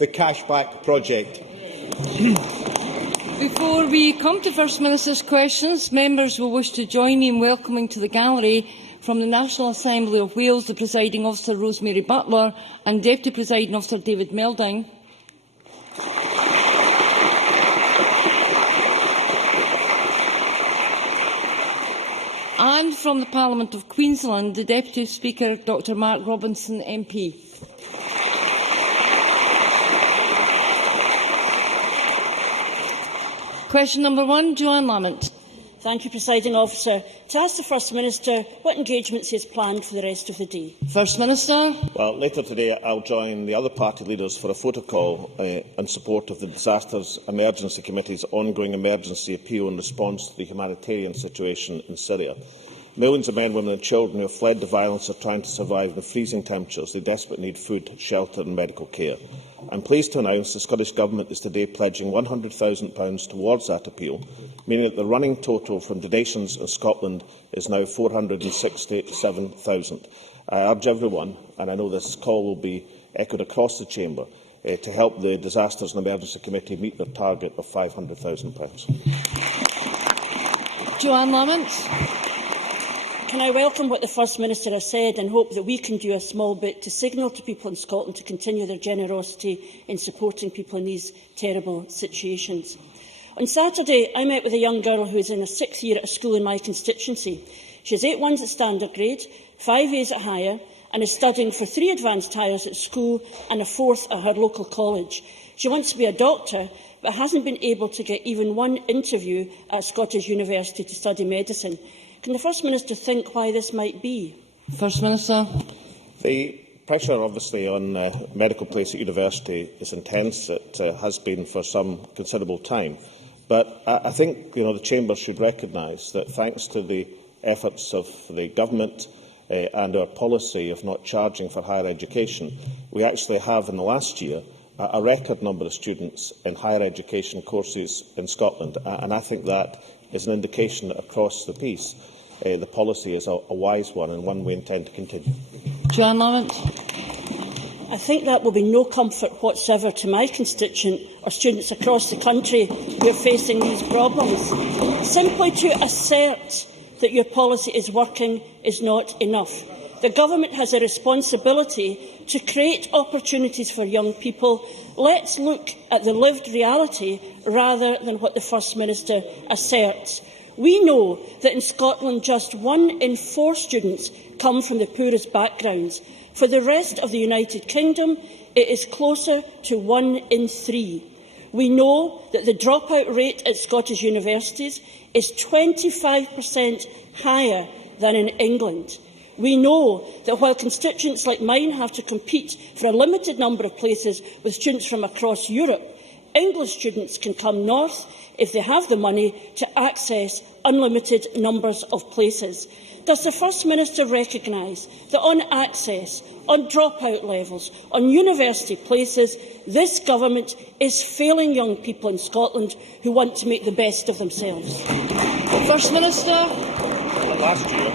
the cashback project. Before we come to First Minister's questions, members will wish to join me in welcoming to the gallery from the National Assembly of Wales the Presiding Officer Rosemary Butler and Deputy Presiding Officer David Melding. And from the Parliament of Queensland, the Deputy Speaker Dr Mark Robinson MP. Question number 1, Joanne Lamont. Thank you, Presiding Officer. To ask the First Minister what engagements he has planned for the rest of the day. First Minister. Well, later today I'll join the other party leaders for a photo call in support of the Disasters Emergency Committee's ongoing emergency appeal in response to the humanitarian situation in Syria. Millions of men, women and children who have fled the violence are trying to survive in freezing temperatures. They desperately need food, shelter and medical care. I am pleased to announce the Scottish Government is today pledging £100,000 towards that appeal, meaning that the running total from donations in Scotland is now £467,000. I urge everyone, and I know this call will be echoed across the Chamber, to help the Disasters and Emergency Committee meet their target of £500,000. Joanne Lamont. Can I welcome what the First Minister has said and hope that we can do a small bit to signal to people in Scotland to continue their generosity in supporting people in these terrible situations. On Saturday, I met with a young girl who is in her 6th year at a school in my constituency. She has 8 ones at standard grade, 5 A's at higher, and is studying for 3 advanced hires at school and a 4th at her local college. She wants to be a doctor, but hasn't been able to get even one interview at a Scottish university to study medicine. Can the First Minister think why this might be? First Minister. The pressure, obviously, on medical place at university is intense. It has been for some considerable time. But I think the Chamber should recognise that, thanks to the efforts of the Government and our policy of not charging for higher education, we actually have, in the last year, a record number of students in higher education courses in Scotland. And I think that is an indication that across the piece the policy is a wise one and one we intend to continue. Joanne Lamont. I think that will be no comfort whatsoever to my constituent or students across the country who are facing these problems. Simply to assert that your policy is working is not enough. The Government has a responsibility to create opportunities for young people. Let's look at the lived reality rather than what the First Minister asserts. We know that in Scotland just 1 in 4 students come from the poorest backgrounds. For the rest of the United Kingdom, it is closer to 1 in 3. We know that the dropout rate at Scottish universities is 25% higher than in England. We know that while constituents like mine have to compete for a limited number of places with students from across Europe, English students can come north if they have the money to access unlimited numbers of places. Does the First Minister recognise that on access, on dropout levels, on university places, this Government is failing young people in Scotland who want to make the best of themselves? First Minister. Last year,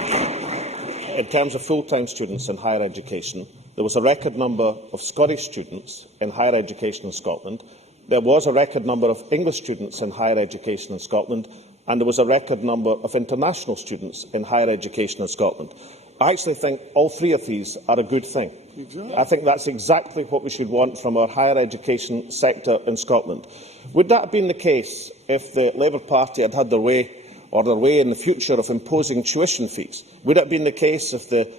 in terms of full-time students in higher education, there was a record number of Scottish students in higher education in Scotland. There was a record number of English students in higher education in Scotland, and there was a record number of international students in higher education in Scotland. I actually think all 3 of these are a good thing. Exactly. I think that's exactly what we should want from our higher education sector in Scotland. Would that have been the case if the Labour Party had had their way in the future of imposing tuition fees? Would it have been the case if the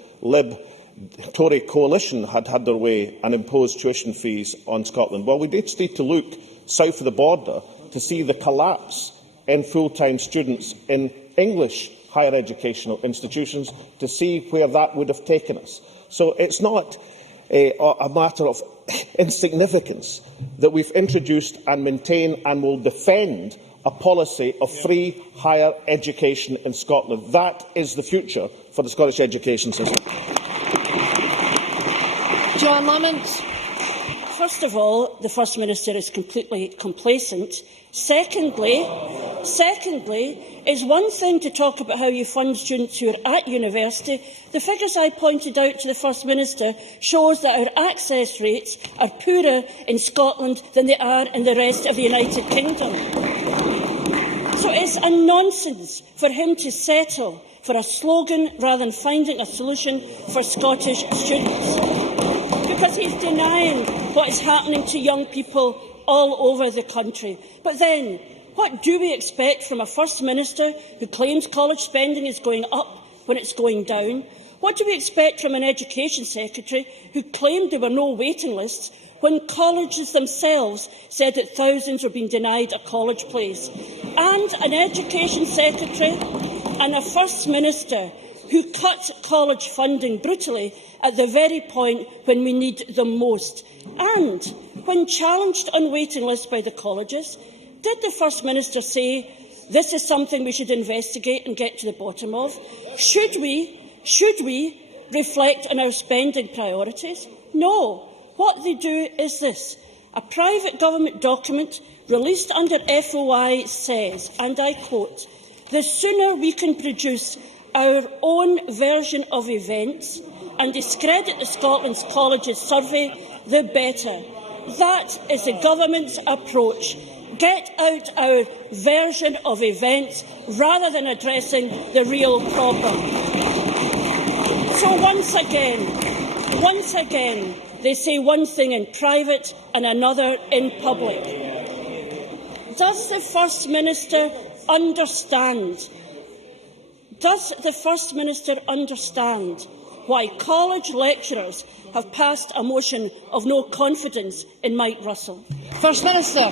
Tory coalition had had their way and imposed tuition fees on Scotland? Well, we just need to look south of the border to see the collapse in full-time students in English higher educational institutions to see where that would have taken us. So it's not a matter of insignificance that we've introduced and maintain and will defend a policy of free higher education in Scotland. That is the future for the Scottish education system. Joanne Lamont. first of all, the First Minister is completely complacent. Secondly, it's one thing to talk about how you fund students who are at university. The figures I pointed out to the First Minister shows that our access rates are poorer in Scotland than they are in the rest of the United Kingdom. So it's a nonsense for him to settle for a slogan rather than finding a solution for Scottish students, because he's denying what is happening to young people all over the country. But then, what do we expect from a First Minister who claims college spending is going up when it's going down? What do we expect from an Education Secretary who claimed there were no waiting lists when colleges themselves said that thousands were being denied a college place? And an Education Secretary and a First Minister who cut college funding brutally at the very point when we need them most. And when challenged on waiting lists by the colleges, did the First Minister say this is something we should investigate and get to the bottom of? Should we reflect on our spending priorities? No. What they do is this. A private government document released under FOI says, and I quote, "The sooner we can produce our own version of events and discredit the Scotland's Colleges survey, the better." That is the government's approach. Get out our version of events rather than addressing the real problem. So once again, they say one thing in private and another in public. Does the First Minister understand? Does the First Minister understand why college lecturers have passed a motion of no confidence in Mike Russell? First Minister.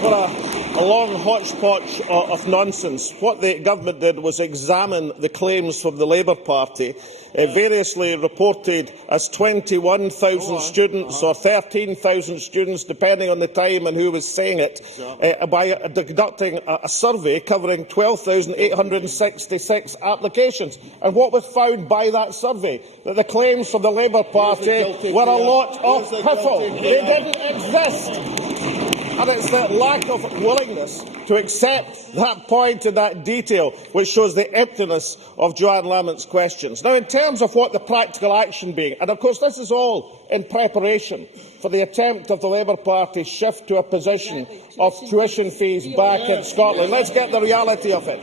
For a long hodgepodge of nonsense, what the government did was examine the claims from the Labour Party, variously reported as 21,000 students or 13,000 students, depending on the time and who was saying it, by conducting a survey covering 12,866 applications. And what was found by that survey? That the claims from the Labour Party were a lot of piffle. They didn't exist. And it's the lack of willingness to accept that point and that detail which shows the emptiness of Joanne Lamont's questions. Now, in terms of what the practical action being, and of course this is all in preparation for the attempt of the Labour Party shift to a position of tuition fees back in Scotland. Let's get the reality of it.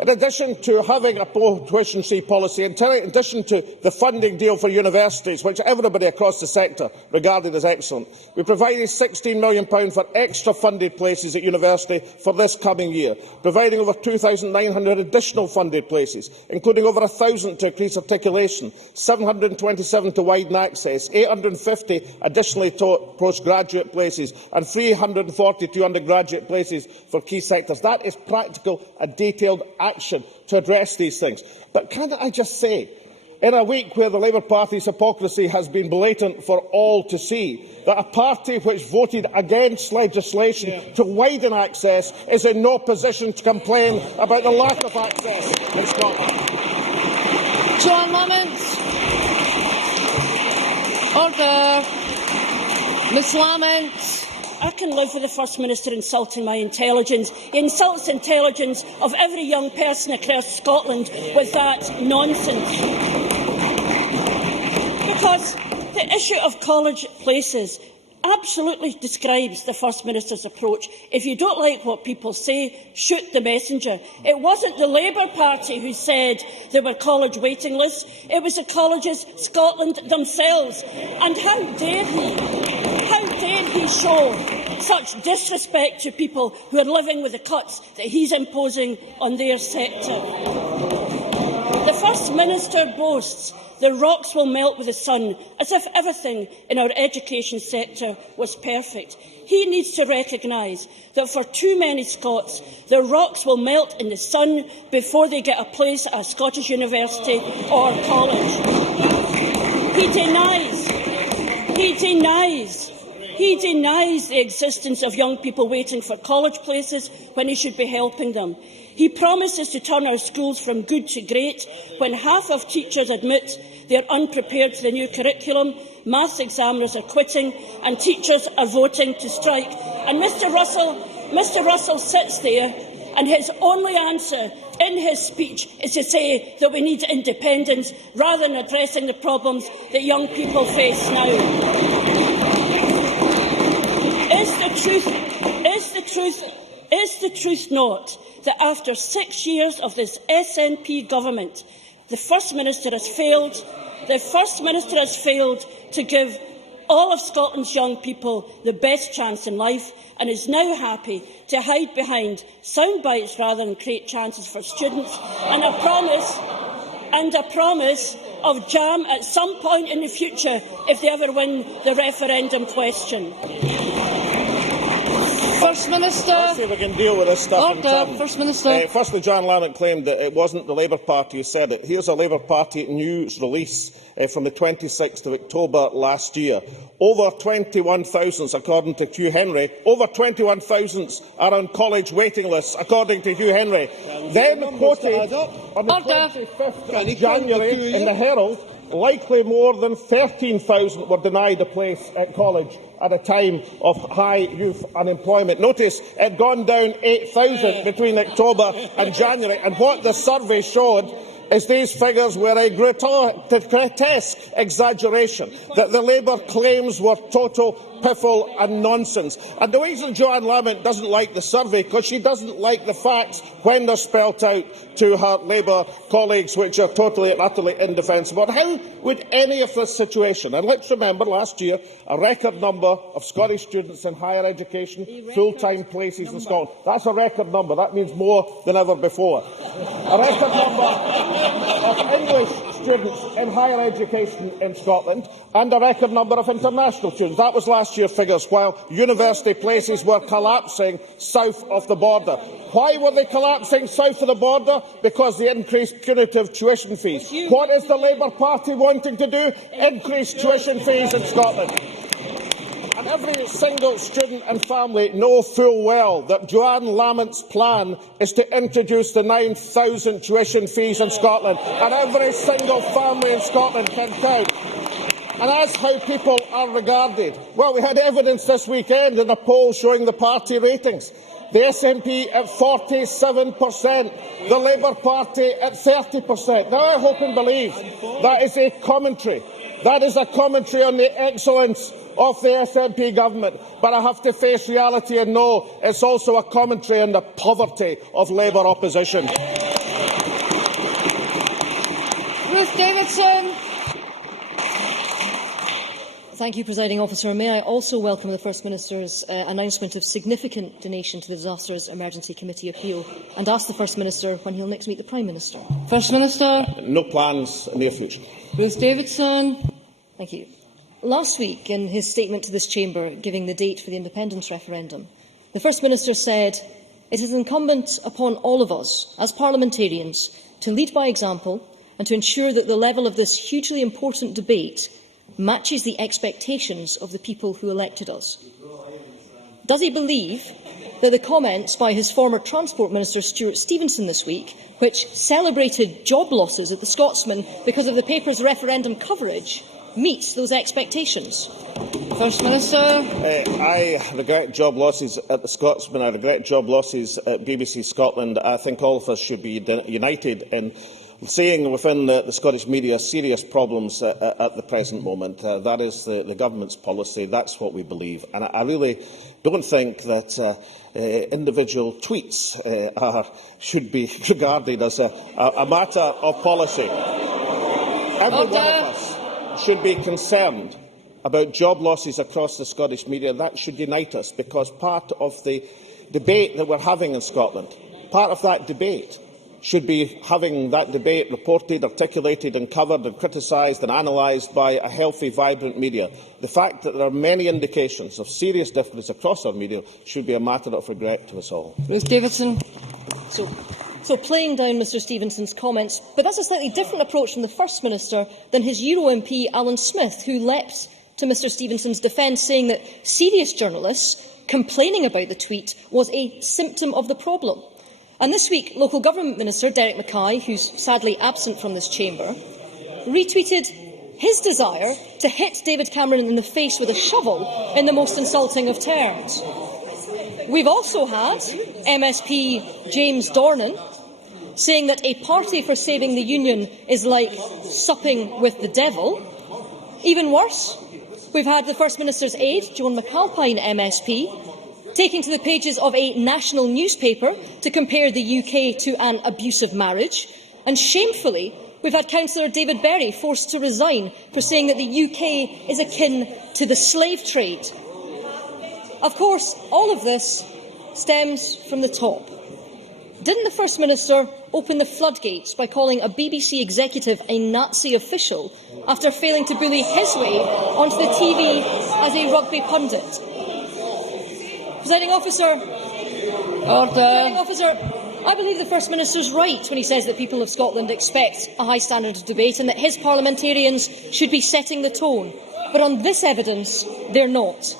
In addition to having a tuition fee policy, in addition to the funding deal for universities, which everybody across the sector regarded as excellent, we provided £16 million for extra funded places at university for this coming year, providing over 2,900 additional funded places, including over 1,000 to increase articulation, 727 to widen access, 850 additionally to postgraduate places, and 342 undergraduate places for key sectors. That is practical and detailed action to address these things. But can I just say, in a week where the Labour Party's hypocrisy has been blatant for all to see, that a party which voted against legislation to widen access is in no position to complain about the lack of access in Scotland. Joanne Lamont. Order. Ms Lamont. I can live with the First Minister insulting my intelligence. He insults the intelligence of every young person across Scotland with that nonsense. Because the issue of college places absolutely describes the First Minister's approach. If you don't like what people say, shoot the messenger. It wasn't the Labour Party who said there were college waiting lists. It was the colleges Scotland themselves. And how dare he show such disrespect to people who are living with the cuts that he's imposing on their sector? The First Minister boasts the rocks will melt with the sun, as if everything in our education sector was perfect. He needs to recognise that for too many Scots, the rocks will melt in the sun before they get a place at a Scottish university or He denies the existence of young people waiting for college places when he should be helping them. He promises to turn our schools from good to great when half of teachers admit they are unprepared for the new curriculum, maths examiners are quitting and teachers are voting to strike. And Mr Russell sits there and his only answer in his speech is to say that we need independence rather than addressing the problems that young people face now. Is the truth not that after 6 years of this SNP government, the First Minister has failed to give all of Scotland's young people the best chance in life and is now happy to hide behind sound bites rather than create chances for students and a promise of jam at some point in the future if they ever win the referendum question? First Minister. Let's see if we can deal with this stuff in turn. First Minister. Firstly, John Lamont claimed that it wasn't the Labour Party who said it. Here's a Labour Party news release from the 26th of October last year. Over 21,000, according to Hugh Henry, over 21,000 are on college waiting lists, according to Hugh Henry. Then quoted on the 25th of January in the Herald, likely more than 13,000 were denied a place at college at a time of high youth unemployment. Notice it had gone down 8,000 between October and January, and what the survey showed is these figures were a grotesque exaggeration, that the Labour claims were total piffle and nonsense. And the reason Joanne Lamont doesn't like the survey, because she doesn't like the facts when they're spelt out to her Labour colleagues, which are totally and utterly indefensible. How would any of this situation, and let's remember last year a record number of Scottish students in higher education, full-time places in Scotland. That's a record number. That means more than ever before. A record number of English students in higher education in Scotland and a record number of international students. That was last year's figures, while university places were collapsing south of the border. Why were they collapsing south of the border? Because they increased punitive tuition fees. What is the Labour Party wanting to do? Increase tuition fees in Scotland. And every single student and family know full well that Joanne Lamont's plan is to introduce the 9,000 tuition fees in Scotland, and every single family in Scotland can count. And that's how people are regarded. Well, we had evidence this weekend in a poll showing the party ratings. The SNP at 47%, the Labour Party at 30%. Now, I hope and believe that is a commentary. That is a commentary on the excellence of the SNP government. But I have to face reality and know it's also a commentary on the poverty of Labour opposition. Ruth Davidson. Thank you, Presiding Officer. May I also welcome the First Minister's announcement of significant donation to the Disasters Emergency Committee appeal and ask the First Minister when he will next meet the Prime Minister. First Minister. No plans in the near future. Ruth Davidson. Thank you. Last week, in his statement to this chamber giving the date for the independence referendum, the First Minister said, "It is incumbent upon all of us, as parliamentarians, to lead by example and to ensure that the level of this hugely important debate matches the expectations of the people who elected us." Does he believe that the comments by his former Transport Minister Stuart Stevenson this week, which celebrated job losses at the Scotsman because of the paper's referendum coverage, meets those expectations? First Minister. I regret job losses at the Scotsman. I regret job losses at BBC Scotland. I think all of us should be united in seeing within the Scottish media serious problems at the present moment. That is the government's policy. That's what we believe. And I really don't think that individual tweets should be regarded as a matter of policy. Every one of us should be concerned about job losses across the Scottish media. That should unite us, because part of the debate that we're having in Scotland, part of that debate should be having that debate reported, articulated and covered and criticised and analysed by a healthy, vibrant media. The fact that there are many indications of serious difference across our media should be a matter of regret to us all. Ruth Davidson. So playing down Mr Stevenson's comments, but that's a slightly different approach from the First Minister than his Euro MP Alan Smith, who leapt to Mr Stevenson's defence, saying that serious journalists complaining about the tweet was a symptom of the problem. And this week, Local Government Minister Derek Mackay, who's sadly absent from this chamber, retweeted his desire to hit David Cameron in the face with a shovel in the most insulting of terms. We've also had MSP James Dornan saying that a party for saving the Union is like supping with the devil. Even worse, we've had the First Minister's aide, Joan McAlpine MSP, taking to the pages of a national newspaper to compare the UK to an abusive marriage. And shamefully, we've had Councillor David Berry forced to resign for saying that the UK is akin to the slave trade. Of course, all of this stems from the top. Didn't the First Minister open the floodgates by calling a BBC executive a Nazi official after failing to bully his way onto the TV as a rugby pundit? Presiding Officer, I believe the First Minister is right when he says that people of Scotland expect a high standard of debate and that his parliamentarians should be setting the tone. But on this evidence, they're not.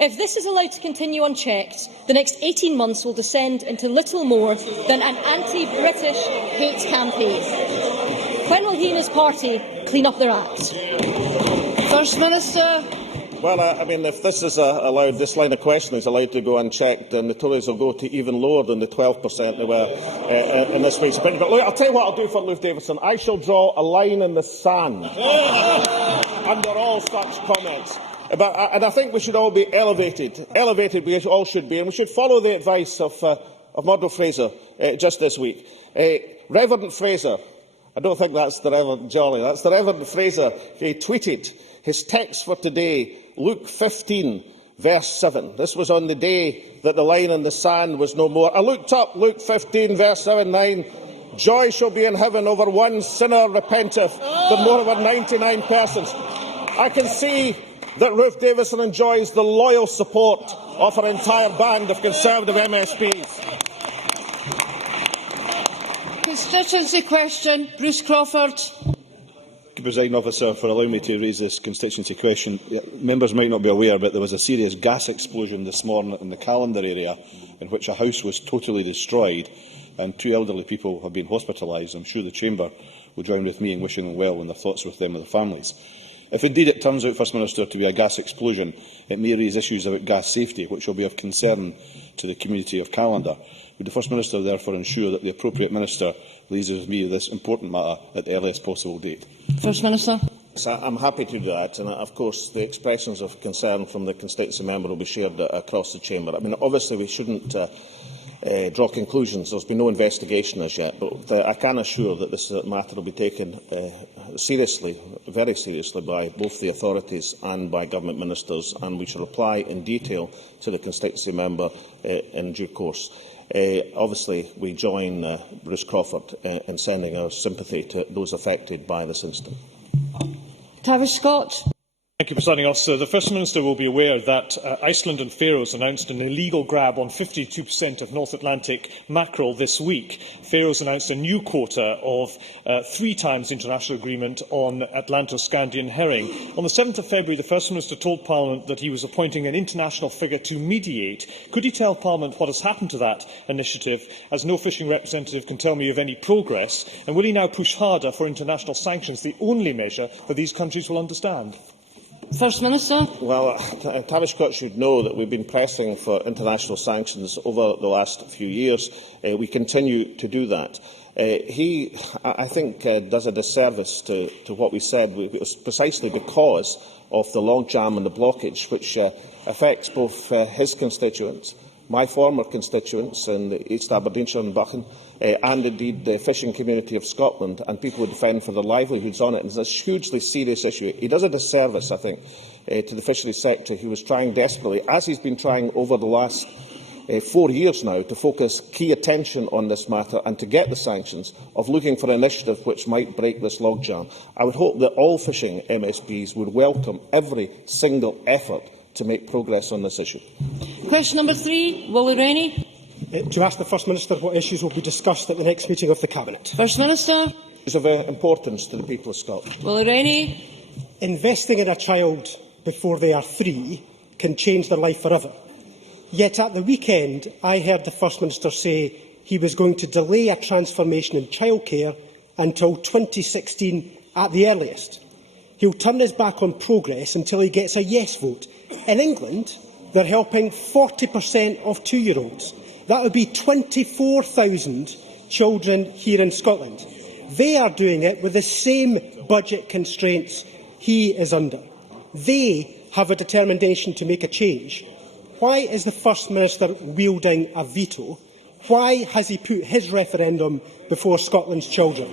If this is allowed to continue unchecked, the next 18 months will descend into little more than an anti-British hate campaign. When will he and his party clean up their act? First Minister. Well, I mean, if this is allowed, this line of questioning is allowed to go unchecked, then the Tories will go to even lower than the 12% they were in this week's opinion. But look, I'll tell you what I'll do for Lou Davidson. I shall draw a line in the sand under all such comments. And I think we should all be elevated. We all should be, and we should follow the advice of Murdo Fraser just this week. Reverend Fraser, I don't think that's the Reverend Jolly, that's the Reverend Fraser. He tweeted his text for today, Luke 15, verse 7. This was on the day that the line in the sand was no more. I looked up Luke 15, verse 7, 9. Joy shall be in heaven over one sinner repenteth than more over 99 persons. I can see that Ruth Davidson enjoys the loyal support of her entire band of Conservative MSPs. Constituency question, Bruce Crawford. Thank you, Presiding Officer, for allowing me to raise this constituency question. Members might not be aware, but there was a serious gas explosion this morning in the Callander area, in which a house was totally destroyed and 2 elderly people have been hospitalised. I'm sure the Chamber will join with me in wishing them well and their thoughts with them and their families. If indeed it turns out, First Minister, to be a gas explosion, it may raise issues about gas safety, which will be of concern to the community of Callander. Would the First Minister therefore ensure that the appropriate Minister liaises with me with this important matter at the earliest possible date? First Minister. I'm happy to do that, and of course the expressions of concern from the constituency member will be shared across the Chamber. I mean, obviously we shouldn't draw conclusions. There's been no investigation as yet, but I can assure that this matter will be taken seriously, very seriously, by both the authorities and by government ministers, and we shall reply in detail to the constituency member in due course. Obviously, we join Bruce Crawford in sending our sympathy to those affected by this incident. Tavish Scott. Thank you, Presiding Officer. The First Minister will be aware that Iceland and Faroes announced an illegal grab on 52% of North Atlantic mackerel this week. Faroes announced a new quota of 3 times the international agreement on Atlanto-Scandian herring. On the 7th of February, the First Minister told Parliament that he was appointing an international figure to mediate. Could he tell Parliament what has happened to that initiative, as no fishing representative can tell me of any progress? And will he now push harder for international sanctions, the only measure that these countries will understand? First Minister. Well, Tavish Scott should know that we've been pressing for international sanctions over the last few years. We continue to do that. He, I think, does a disservice to what we said. It was precisely because of the logjam and the blockage, which affects both his constituents, my former constituents in East Aberdeenshire and Buchan, and indeed the fishing community of Scotland, and people who defend for their livelihoods on it. And it's a hugely serious issue. He does a disservice, I think, to the Fisheries Secretary, who was trying desperately, as he's been trying over the last 4 years now, to focus key attention on this matter and to get the sanctions, of looking for an initiative which might break this logjam. I would hope that all fishing MSPs would welcome every single effort to make progress on this issue. Question number 3, Willie Rennie. To ask the First Minister what issues will be discussed at the next meeting of the Cabinet. First Minister. It is of importance to the people of Scotland. Willie Rennie. Investing in a child before they are 3 can change their life forever. Yet at the weekend, I heard the First Minister say he was going to delay a transformation in childcare until 2016 at the earliest. He'll turn his back on progress until he gets a yes vote. In England, they're helping 40% of 2-year-olds. That would be 24,000 children here in Scotland. They are doing it with the same budget constraints he is under. They have a determination to make a change. Why is the First Minister wielding a veto? Why has he put his referendum before Scotland's children?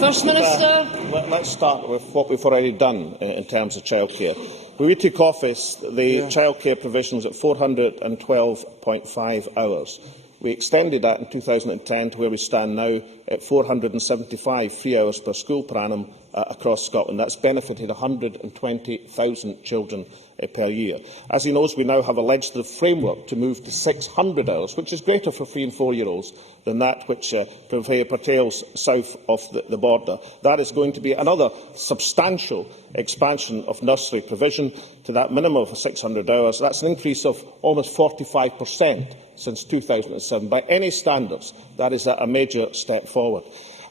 First Minister. Let's start with what we've already done in terms of childcare. When we took office, the childcare provision was at 412.5 hours. We extended that in 2010 to where we stand now at 475 free hours per school per annum across Scotland. That's benefited 120,000 children per year. As he knows, we now have a legislative framework to move to 600 hours, which is greater for 3- and 4-year-olds than that which pertains south of the border. That is going to be another substantial expansion of nursery provision to that minimum of 600 hours. That's an increase of almost 45% since 2007. By any standards, that is a major step forward.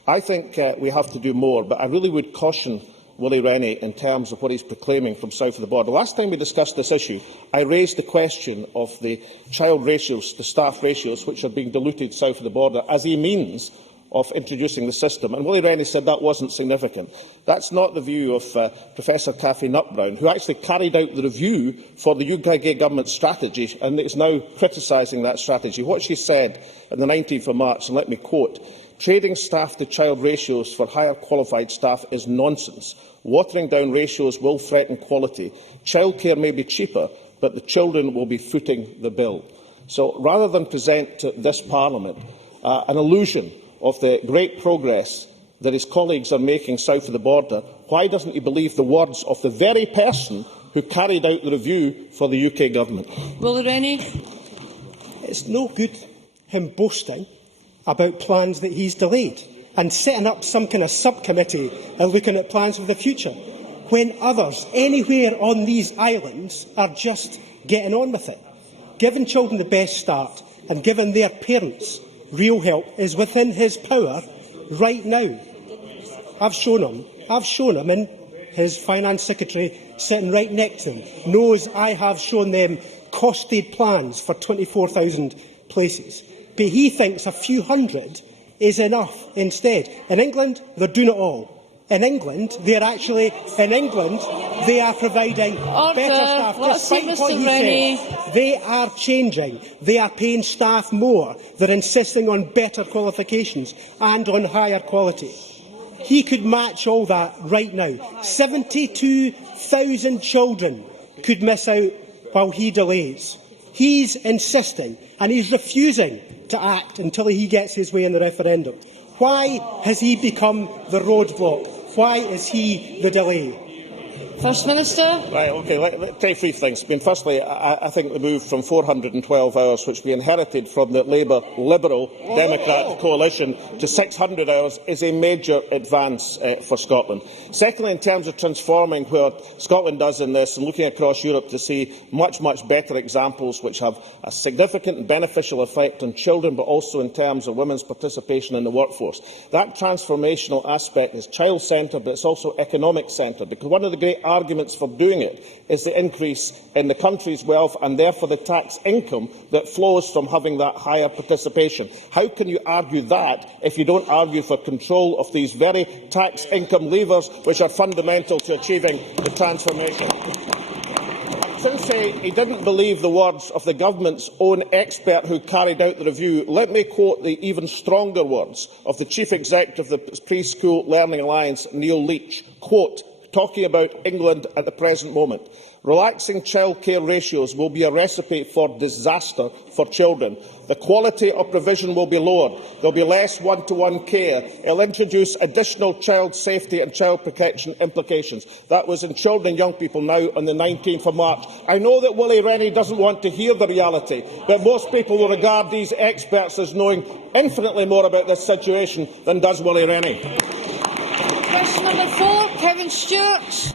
I think we have to do more, but I really would caution Willie Rennie in terms of what he's proclaiming from south of the border. Last time we discussed this issue, I raised the question of the child ratios, the staff ratios, which are being diluted south of the border as a means of introducing the system, and Willie Rennie said that wasn't significant. That's not the view of Professor Cathy Nuttbrown, who actually carried out the review for the UK Government strategy and is now criticising that strategy. What she said on the 19th of March, and let me quote, "Trading staff to child ratios for higher qualified staff is nonsense. Watering down ratios will threaten quality. Childcare may be cheaper, but the children will be footing the bill." So rather than present to this Parliament an illusion of the great progress that his colleagues are making south of the border, why doesn't he believe the words of the very person who carried out the review for the UK Government? Willie Rennie. It's no good him boasting about plans that he's delayed and setting up some kind of subcommittee and looking at plans for the future, when others anywhere on these islands are just getting on with it. Giving children the best start and giving their parents real help is within his power right now. I've shown him, and his Finance Secretary sitting right next to him knows I have shown them costed plans for 24,000 places. But he thinks a few hundred is enough instead. In England, they're doing it all. In England, they are providing better staff. Despite what he says, they are changing. They are paying staff more. They're insisting on better qualifications and on higher quality. He could match all that right now. 72,000 children could miss out while he delays. He's insisting, and he's refusing to act until he gets his way in the referendum. Why has he become the roadblock? Why is he the delay? First Minister. Right, okay, let's take 3 things. Firstly, I think the move from 412 hours, which we inherited from the Labour Liberal Democrat coalition, to 600 hours is a major advance for Scotland. Secondly, in terms of transforming where Scotland does in this and looking across Europe to see much better examples which have a significant and beneficial effect on children, but also in terms of women's participation in the workforce. That transformational aspect is child-centred, but it's also economic-centred, because one of the great arguments for doing it is the increase in the country's wealth and therefore the tax income that flows from having that higher participation. How can you argue that if you don't argue for control of these very tax income levers which are fundamental to achieving the transformation? Since he didn't believe the words of the government's own expert who carried out the review, let me quote the even stronger words of the Chief Executive of the Preschool Learning Alliance, Neil Leach, quote, talking about England at the present moment. Relaxing childcare ratios will be a recipe for disaster for children. The quality of provision will be lowered. There will be less one-to-one care. It will introduce additional child safety and child protection implications. That was in Children and Young People Now on the 19th of March. I know that Willie Rennie doesn't want to hear the reality, but most people will regard these experts as knowing infinitely more about this situation than does Willie Rennie. Question number 4, Kevin Stewart.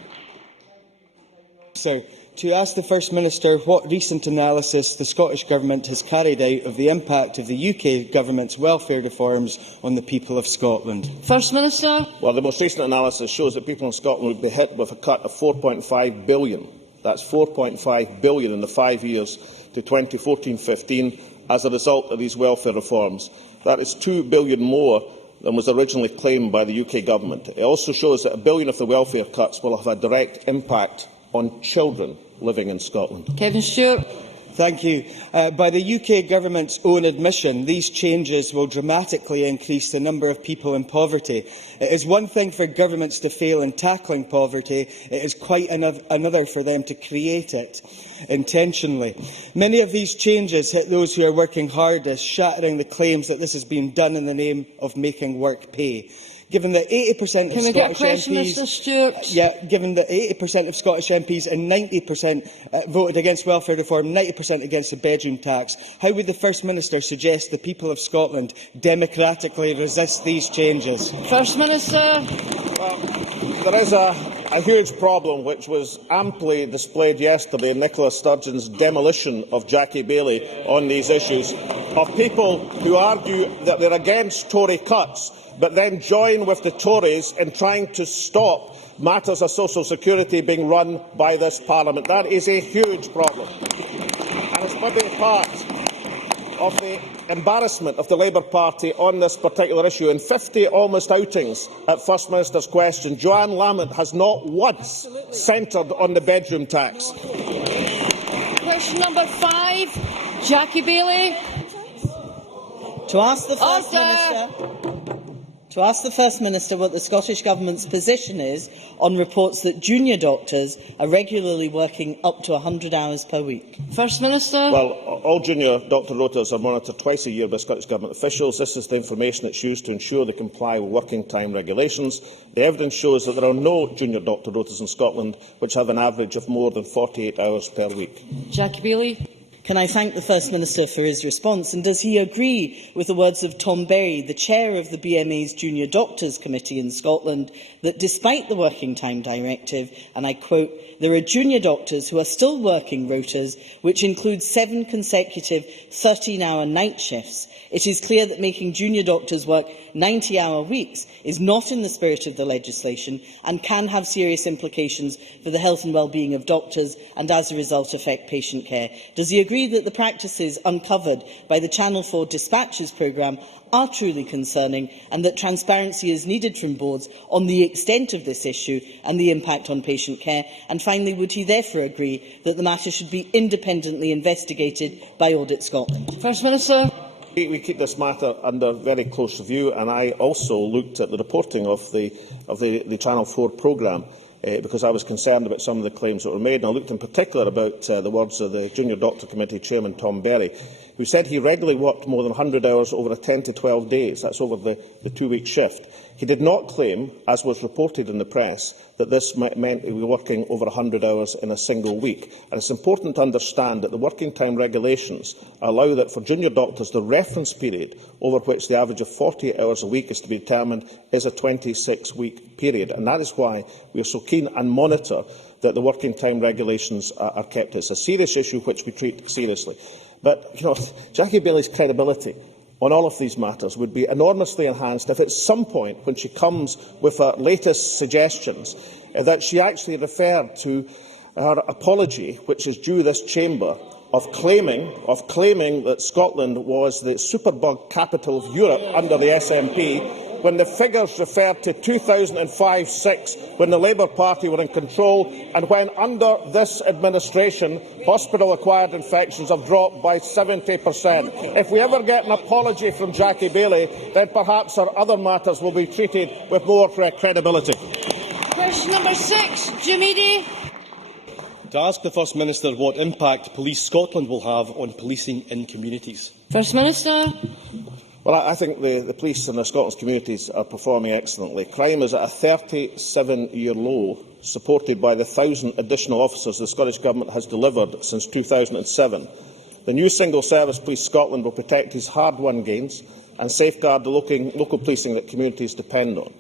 Officer to ask the First Minister what recent analysis the Scottish Government has carried out of the impact of the UK Government's welfare reforms on the people of Scotland. First Minister. Well, the most recent analysis shows that people in Scotland would be hit with a cut of £4.5 billion. That's £4.5 billion in the 5 years to 2014-15 as a result of these welfare reforms. That is £2 billion more than was originally claimed by the UK Government. It also shows that £1 billion of the welfare cuts will have a direct impact on children living in Scotland. Kevin Stewart. Thank you. By the UK Government's own admission, these changes will dramatically increase the number of people in poverty. It is one thing for governments to fail in tackling poverty, it is quite another for them to create it intentionally. Many of these changes hit those who are working hardest, shattering the claims that this has been done in the name of making work pay. Given that 80% of Scottish MPs, given that 80% of Scottish MPs and 90% voted against welfare reform, 90% against the bedroom tax, how would the First Minister suggest the people of Scotland democratically resist these changes? First Minister. Well, there is a huge problem which was amply displayed yesterday in Nicola Sturgeon's demolition of Jackie Baillie on these issues, of people who argue that they're against Tory cuts, but then join with the Tories in trying to stop matters of social security being run by this Parliament. That is a huge problem. And it's maybe part of the embarrassment of the Labour Party on this particular issue. In 50 almost outings at First Minister's question, Joanne Lamont has not once centred on the bedroom tax. Question number 5, Jackie Baillie. To ask the First Minister what the Scottish Government's position is on reports that junior doctors are regularly working up to 100 hours per week. First Minister. Well, all junior doctor rotas are monitored twice a year by Scottish Government officials. This is the information that's used to ensure they comply with working time regulations. The evidence shows that there are no junior doctor rotas in Scotland which have an average of more than 48 hours per week. Jackie Baillie. Can I thank the First Minister for his response? And does he agree with the words of Tom Berry, the chair of the BMA's Junior Doctors Committee in Scotland, that despite the Working Time Directive, and I quote, there are junior doctors who are still working rotas, which include 7 consecutive 13-hour night shifts. It is clear that making junior doctors work 90-hour weeks is not in the spirit of the legislation and can have serious implications for the health and well-being of doctors and, as a result, affect patient care. Does he agree that the practices uncovered by the Channel 4 Dispatches programme are truly concerning and that transparency is needed from boards on the extent of this issue and the impact on patient care? And finally, would he therefore agree that the matter should be independently investigated by Audit Scotland? First Minister. We keep this matter under very close review, and I also looked at the reporting of the Channel 4 programme because I was concerned about some of the claims that were made. And I looked in particular about the words of the Junior Doctor Committee Chairman Tom Berry, who said he regularly worked more than 100 hours over 10 to 12 days. That's over the 2-week shift. He did not claim, as was reported in the press, that this meant he was working over 100 hours in a single week. And it's important to understand that the working time regulations allow that for junior doctors, the reference period over which the average of 48 hours a week is to be determined is a 26-week period. And that is why we are so keen and monitor that the working time regulations are kept. It's a serious issue which we treat seriously. But, Jackie Baillie's credibility on all of these matters would be enormously enhanced if at some point, when she comes with her latest suggestions, that she actually referred to her apology, which is due this chamber, of claiming that Scotland was the superbug capital of Europe under the SNP, when the figures referred to 2005-06, when the Labour Party were in control, and when, under this administration, hospital-acquired infections have dropped by 70%. If we ever get an apology from Jackie Baillie, then perhaps our other matters will be treated with more credibility. Question number 6, Jim Eadie. To ask the First Minister what impact Police Scotland will have on policing in communities. First Minister. Well, I think the police in Scotland's communities are performing excellently. Crime is at a 37-year low, supported by the 1,000 additional officers the Scottish Government has delivered since 2007. The new Single Service Police Scotland will protect his hard-won gains and safeguard the local policing that communities depend on.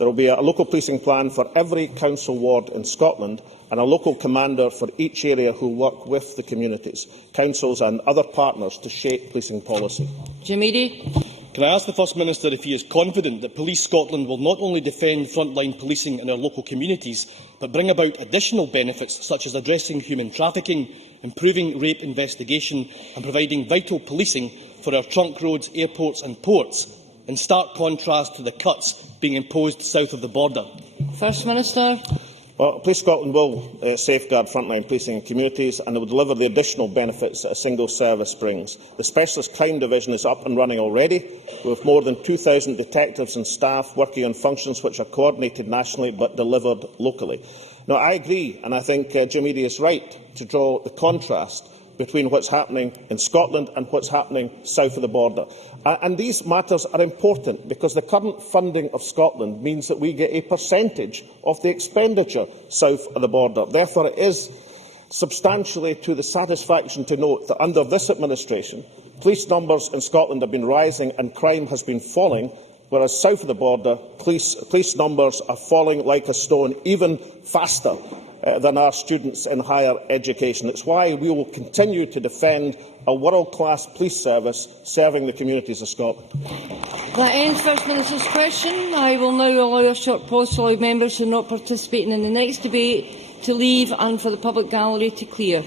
There will be a local policing plan for every council ward in Scotland and a local commander for each area who work with the communities, councils and other partners to shape policing policy. Jim Eadie. Can I ask the First Minister if he is confident that Police Scotland will not only defend frontline policing in our local communities, but bring about additional benefits such as addressing human trafficking, improving rape investigation and providing vital policing for our trunk roads, airports and ports, in stark contrast to the cuts being imposed south of the border? First Minister. Well, Police Scotland will safeguard frontline policing in communities and it will deliver the additional benefits that a single service brings. The Specialist Crime Division is up and running already, with more than 2,000 detectives and staff working on functions which are coordinated nationally but delivered locally. Now, I agree, and I think Jim Eadie is right to draw the contrast between what's happening in Scotland and what's happening south of the border. And these matters are important because the current funding of Scotland means that we get a percentage of the expenditure south of the border. Therefore, it is substantially to the satisfaction to note that under this administration, police numbers in Scotland have been rising and crime has been falling, whereas south of the border, police numbers are falling like a stone, even faster than our students in higher education. It's why we will continue to defend a world-class police service serving the communities of Scotland. That ends First Minister's question. I will now allow a short pause to allow members who are not participating in the next debate to leave and for the public gallery to clear.